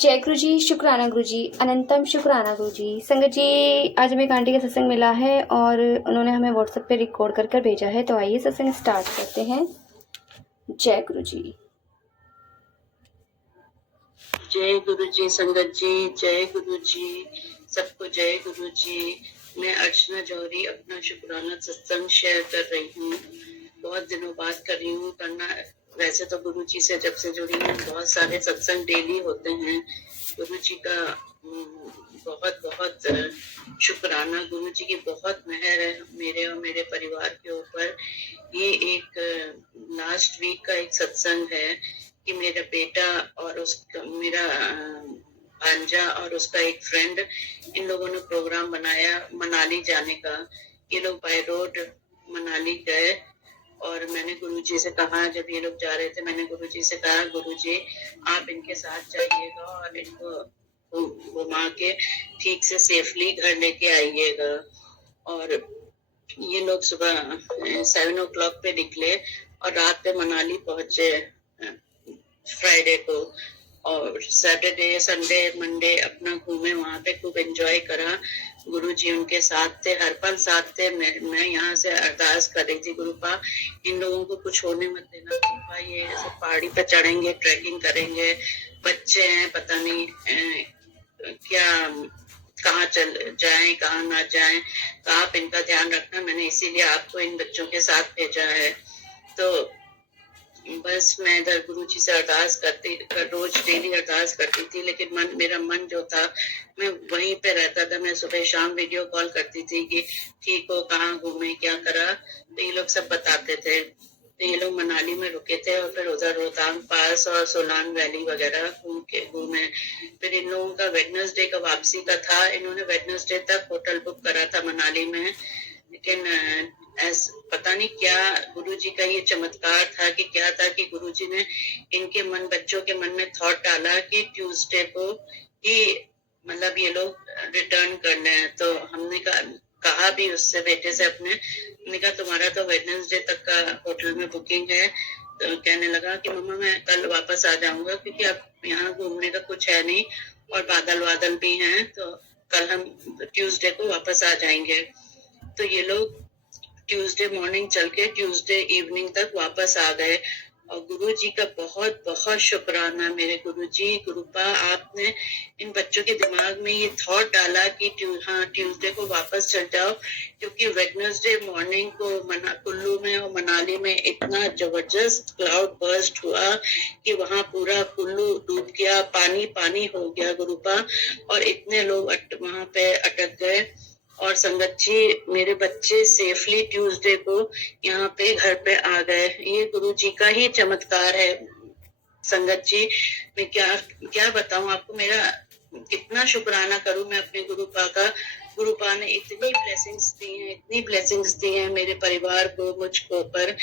जय गुरु जी, शुक्राना गुरु जी, अनंतम शुक्राना गुरु जी। संगत जी, आज हमें एक आंटी का सत्संग मिला है और उन्होंने हमें व्हाट्सएप पे रिकॉर्ड कर कर भेजा है, तो आइए सत्संग स्टार्ट करते हैं। जय गुरु जी। जय गुरु जी। संगत जी जय गुरु जी, सबको जय गुरु जी। मैं अर्चना जौहरी अपना शुक्राना सत्संग शेयर कर रही हूँ। बहुत दिनों बाद कर रही हूँ करना। वैसे तो गुरु जी से जब से जुड़ी हूँ बहुत सारे सत्संग डेली होते हैं। गुरु जी का बहुत बहुत शुक्राना। गुरु जी की बहुत मेहर है मेरे और मेरे परिवार के ऊपर। ये एक लास्ट वीक का एक सत्संग है कि मेरा बेटा और उसका मेरा भांजा और उसका एक फ्रेंड, इन लोगों ने प्रोग्राम बनाया मनाली जाने का। ये लोग बाय रोड मनाली गए और मैंने गुरुजी से कहा, जब ये लोग जा रहे थे, मैंने गुरुजी से कहा, गुरुजी आप इनके साथ जाइएगा और इनको घुमा के ठीक से सेफली घर लेके आइएगा। और ये लोग सुबह 7 o'clock पे निकले और रात पे मनाली पहुंचे फ्राइडे को। और सैटरडे संडे मंडे अपना घूमे, वहां पे खूब एंजॉय करा। गुरुजी उनके साथ थे, हर पल साथ थे। मैं यहाँ से अरदास कर रही थी, गुरुपा इन लोगों को कुछ होने मत देना। गुरुपा ये सब पहाड़ी पे चढ़ेंगे, ट्रैकिंग करेंगे, बच्चे हैं, पता नहीं क्या कहाँ चल जाएं कहाँ ना जाएं, तो आप इनका ध्यान रखना। मैंने इसीलिए आपको इन बच्चों के साथ भेजा है। तो बस मैं इधर गुरुजी से अरदास करती, रोज डेली अरदास करती थी, लेकिन मेरा मन जो था मैं वहीं पे रहता था। मैं सुबह शाम वीडियो कॉल करती थी कि ठीक हो, कहाँ घूमे, क्या करा, तो ये लोग सब बताते थे। तो ये लोग मनाली में रुके थे और फिर उधर रोहतांग पास और सोलांग वैली वगैरह घूमे। फिर इन लोगों का वेडनेसडे का वापसी का था। इन्होंने वेडनेसडे तक होटल बुक करा था मनाली में, लेकिन पता नहीं क्या गुरुजी का ये चमत्कार था कि क्या था कि गुरुजी ने इनके बच्चों के मन में थॉट डाला कि ट्यूसडे को कि मतलब ये लोग रिटर्न करने हैं। तो हमने कहा भी उससे, बेटे से अपने, हमने कहा तुम्हारा तो वेडनेसडे तक का होटल में बुकिंग है। तो कहने लगा कि मम्मा मैं कल वापस आ जाऊंगा, क्योंकि अब यहाँ घूमने का कुछ है नहीं और बादल भी हैं, तो कल हम ट्यूसडे को वापस आ जाएंगे। तो ये लोग ट्यूसडे मॉर्निंग चल के ट्यूसडे इवनिंग तक वापस आ गए। और गुरुजी का बहुत बहुत शुक्राना। मेरे गुरुजी, गुरुपा आपने इन बच्चों के दिमाग में ये थॉट डाला कि ट्यूसडे को वापस चल जाओ, क्योंकि वेडनेसडे मॉर्निंग को कुल्लू में और मनाली में इतना जबरदस्त क्लाउड बर्स्ट हुआ कि वहां पूरा कुल्लू डूब गया, पानी पानी हो गया गुरुपा, और इतने लोग वहां पे अटक गए। और संगत जी, मेरे बच्चे सेफली ट्यूसडे को यहाँ पे घर पे आ गए। ये गुरु जी का ही चमत्कार है। संगत जी, मैं क्या बताऊं आपको, मेरा कितना शुक्राना करूं मैं अपने गुरुपा का। गुरुपा ने इतनी ब्लेसिंग्स दी हैं, इतनी ब्लेसिंग्स दी हैं मेरे परिवार को, मुझको पर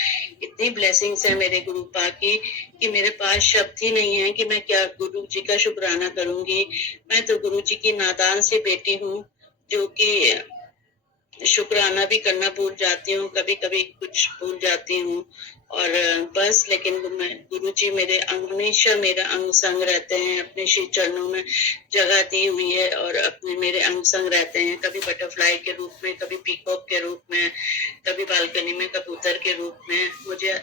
इतनी ब्लेसिंग्स है मेरे गुरुपा की कि मेरे पास शब्द ही नहीं है कि मैं क्या गुरु जी का शुक्राना करूंगी। मैं तो गुरु जी की नादान सी बेटी हूँ, जो कि शुक्राना भी करना भूल जाती हूँ, कभी कभी कुछ भूल जाती हूँ। और बस, लेकिन गुरु जी मेरे हमेशा मेरा अंग संग रहते हैं, अपने श्री चरणों में जगह दी हुई है और अपने मेरे अंग संग रहते हैं, कभी बटरफ्लाई के रूप में, कभी पीकॉक के रूप में, कभी बालकनी में कबूतर के रूप में मुझे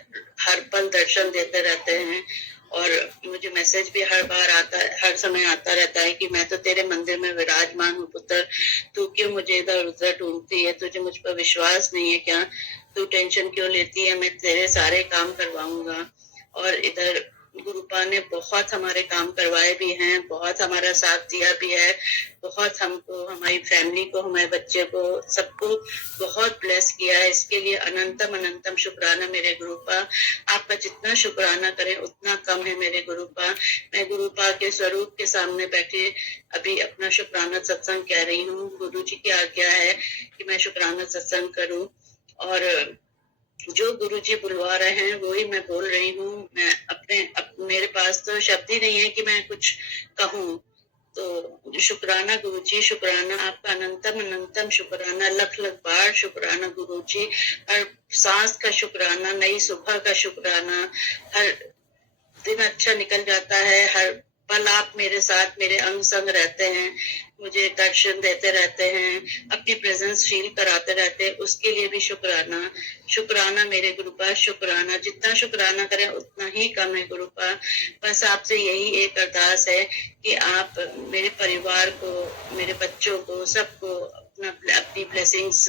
हर पल दर्शन देते रहते हैं। और मुझे मैसेज भी हर समय आता रहता है कि मैं तो तेरे मंदिर में विराजमान हूँ पुत्र, तू क्यों मुझे इधर उधर ढूंढती है, तुझे मुझ पर विश्वास नहीं है क्या, तू टेंशन क्यों लेती है, मैं तेरे सारे काम करवाऊंगा। और इधर गुरुपा ने बहुत हमारे काम करवाए भी हैं, बहुत हमारा साथ दिया भी है, बहुत हमको, हमारी फैमिली को, हमारे बच्चे को, सबको बहुत ब्लेस किया है। इसके लिए अनंतम अनंतम शुक्राना मेरे गुरुपा। आपका जितना शुक्राना करें उतना कम है मेरे गुरुपा। मैं गुरुपा के स्वरूप के सामने बैठे अभी अपना शुक्राना सत्संग कह रही हूँ। गुरु जी की आज्ञा है कि मैं शुक्राना सत्संग करूँ, और जो गुरुजी बुलवा रहे हैं वो ही मैं बोल रही हूँ। मैं मेरे पास तो शब्द ही नहीं है कि मैं कुछ कहूँ। तो शुक्राना गुरुजी, शुक्राना आपका, अनंतम अनंतम शुक्राना, लख लख बार शुक्राना गुरुजी। हर सांस का शुक्राना, नई सुबह का शुक्राना, हर दिन अच्छा निकल जाता है, हर पल आप मेरे साथ मेरे अंग संग रहते हैं, मुझे दर्शन देते रहते हैं, अपनी प्रेजेंस फील कराते रहते हैं, उसके लिए भी शुक्राना। शुक्राना मेरे गुरुपा, शुक्राना। जितना शुक्राना करें उतना ही कम है गुरुपा। बस आपसे यही एक अरदास है कि आप मेरे परिवार को, मेरे बच्चों को, सबको अपनी ब्लेसिंग्स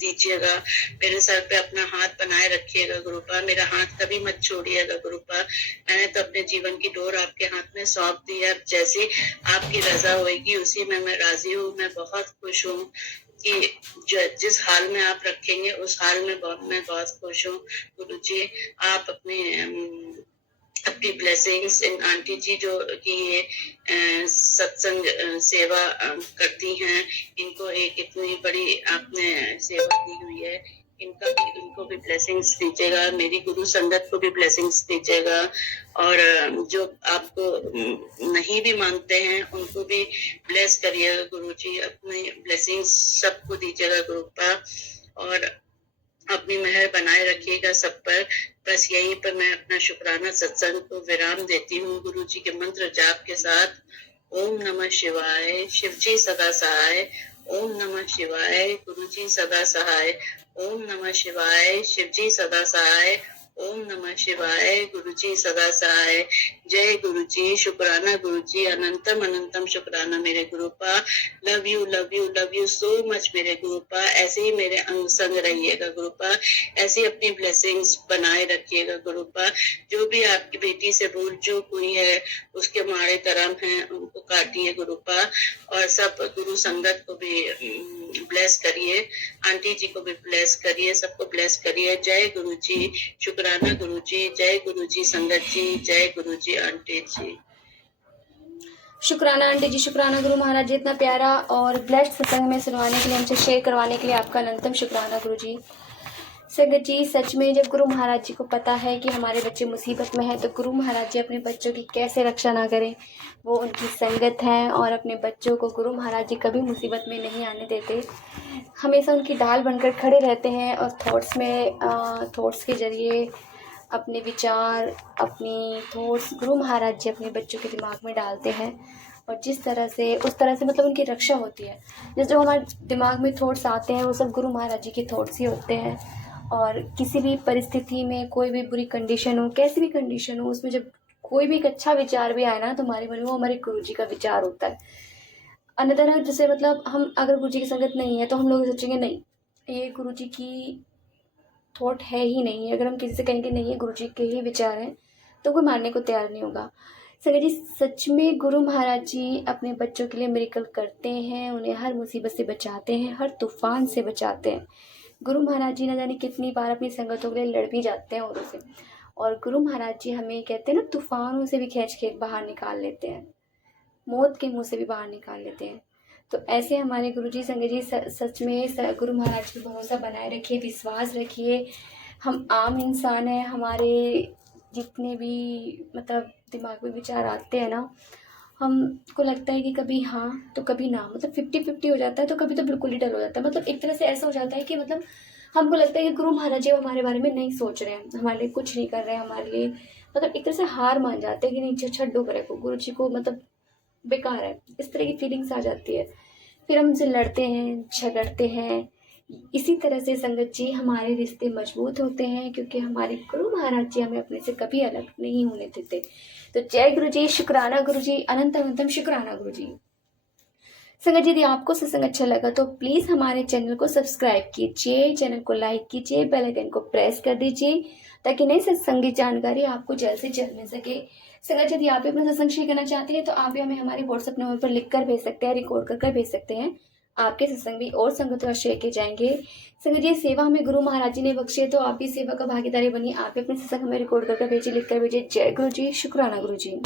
दीजिएगा। मेरे सर पे अपना हाथ बनाए रखिएगा गुरुपा, मेरा हाथ कभी मत छोड़िएगा गुरुपा। मैंने तो अपने जीवन की डोर आपके हाथ में सौंप दी है, अब जैसी आपकी रजा होगी उसी में मैं राजी हूँ। मैं बहुत खुश हूँ कि जिस हाल में आप रखेंगे उस हाल में मैं बहुत खुश हूँ गुरु जी। आप अपनी ब्लेसिंग्स इन आंटी जी जो कि ये सत्संग सेवा करती हैं, इनको एक इतनी बड़ी आपने सेवा दी हुई है, इनको भी ब्लेसिंग्स दीजिएगा, मेरी गुरु संगत को भी ब्लेसिंग्स दीजिएगा, और जो आपको नहीं भी मानते हैं उनको भी ब्लेस करिएगा गुरु जी। अपनी ब्लेसिंग्स सबको दीजिएगा गुरुपा, और अपनी मेहर बनाए रखिएगा सब पर। बस यहीं पर मैं अपना शुक्राना सत्संग को विराम देती हूँ गुरु जी के मंत्र जाप के साथ। ओम नमः शिवाय, शिव जी सदा सहाय। ओम नमः शिवाय, गुरु जी सदा सहाय। ओम नमः शिवाय, शिव जी सदा सहाय। ओम नमः शिवाय, गुरु जी सदा सहाय। जय गुरु जी, शुक्राना गुरु जी, अनंतम अनंतम शुक्राना मेरे गुरुपा। लव यू सो मच मेरे गुरुपा। ऐसे ही मेरे अंग संग रहिएगा गुरुपा, ऐसे ही अपनी ब्लेसिंग्स बनाए रखिएगा गुरुपा। जो भी आपकी बेटी से भूल चूक हुई है, उसके माड़े कर्म हैं, उनको काटिए गुरुपा, और सब गुरु संगत को भी ब्लेस करिए, आंटी जी को भी ब्लेस करिए, सबको ब्लेस करिए। जय गुरु जी, शुक्राना गुरु जी, जय गुरु जी संगत जी, जय गुरु जी आंटी जी। शुक्राना आंटी जी, शुक्राना गुरु महाराज जी, इतना प्यारा और ब्लेस्ड सत्संग में सुनवाने के लिए, हमसे शेयर करवाने के लिए आपका अनंतम शुक्राना गुरु जी। संगत जी, सच में जब गुरु महाराज जी को पता है कि हमारे बच्चे मुसीबत में हैं, तो गुरु महाराज जी अपने बच्चों की कैसे रक्षा ना करें। वो उनकी संगत हैं और अपने बच्चों को गुरु महाराज जी कभी मुसीबत में नहीं आने देते, हमेशा उनकी ढाल बनकर खड़े रहते हैं, और थॉट्स के जरिए अपने विचार, अपनी थॉट्स गुरु महाराज जी अपने बच्चों के दिमाग में डालते हैं, और उस तरह से मतलब उनकी रक्षा होती है। जैसे जो हमारे दिमाग में थॉट्स आते हैं वो सब गुरु महाराज जी के थॉट्स ही होते हैं, और किसी भी परिस्थिति में, कोई भी बुरी कंडीशन हो, कैसी भी कंडीशन हो, उसमें जब कोई भी एक अच्छा विचार भी आए ना, तो हमारे मन में वो हमारे गुरु जी का विचार होता है। अन्यथा जैसे मतलब हम अगर गुरु जी की संगत नहीं है तो हम लोग सोचेंगे नहीं, ये गुरु जी की थॉट है ही नहीं। अगर हम किसी से कहेंगे नहीं ये गुरु जी के ही विचार हैं, तो कोई मानने को तैयार नहीं होगा। संगत जी, सच में गुरु महाराज जी अपने बच्चों के लिए मिरेकल करते हैं, उन्हें हर मुसीबत से बचाते हैं, हर तूफान से बचाते हैं। गुरु महाराज जी न जाने कितनी बार अपनी संगतों के लिए लड़ भी जाते हैं औरों से, और गुरु महाराज जी हमें कहते हैं ना, तूफानों से भी खींच के बाहर निकाल लेते हैं, मौत के मुंह से भी बाहर निकाल लेते हैं। तो ऐसे हमारे गुरु जी, संगत जी, सच में गुरु महाराज पर भरोसा बनाए रखिए, विश्वास रखिए। हम आम इंसान हैं, हमारे जितने भी मतलब दिमाग में विचार आते हैं ना, हमको लगता है कि कभी हाँ तो कभी ना, मतलब 50-50 हो जाता है, तो कभी तो बिल्कुल ही डल हो जाता है। मतलब एक तरह से ऐसा हो जाता है कि मतलब हमको लगता है कि गुरु महाराज जी हमारे बारे में नहीं सोच रहे हैं, हमारे लिए कुछ नहीं कर रहे हैं, हमारे लिए मतलब एक तरह से हार मान जाते हैं कि नहीं, छड्डो करे को गुरु जी को, मतलब बेकार है, इस तरह की फीलिंग्स आ जाती है। फिर हम उनसे लड़ते हैं, झगड़ते हैं। इसी तरह से संगत जी हमारे रिश्ते मजबूत होते हैं, क्योंकि हमारे गुरु महाराज जी हमें अपने से कभी अलग नहीं होने देते। तो जय गुरु जी, शुक्राना गुरु जी, अनंत अनंतम शुक्राना गुरु जी। संगत जी, यदि आपको सत्संग अच्छा लगा तो प्लीज हमारे चैनल को सब्सक्राइब कीजिए, चैनल को लाइक कीजिए, बेल आइकन को प्रेस कर दीजिए, ताकि नई सत्संग की जानकारी आपको जल्द से जल्द मिल सके। संगत जी, यदि आप भी अपना सत्संग शेयर करना चाहते हैं तो आप भी हमें हमारे व्हाट्सएप नंबर पर लिख कर भेज सकते हैं, रिकॉर्ड कर भेज सकते हैं। आपके सत्संग भी और संगतों में शेयर किए जाएंगे। संगत जी, सेवा हमें गुरु महाराज जी ने बख्शी है, तो आप भी सेवा का भागीदारी बनिए, आप भी अपने सत्संग हमें रिकॉर्ड कर भेजिए, लिख कर भेजिए। जय गुरु जी, शुक्राना गुरु जी।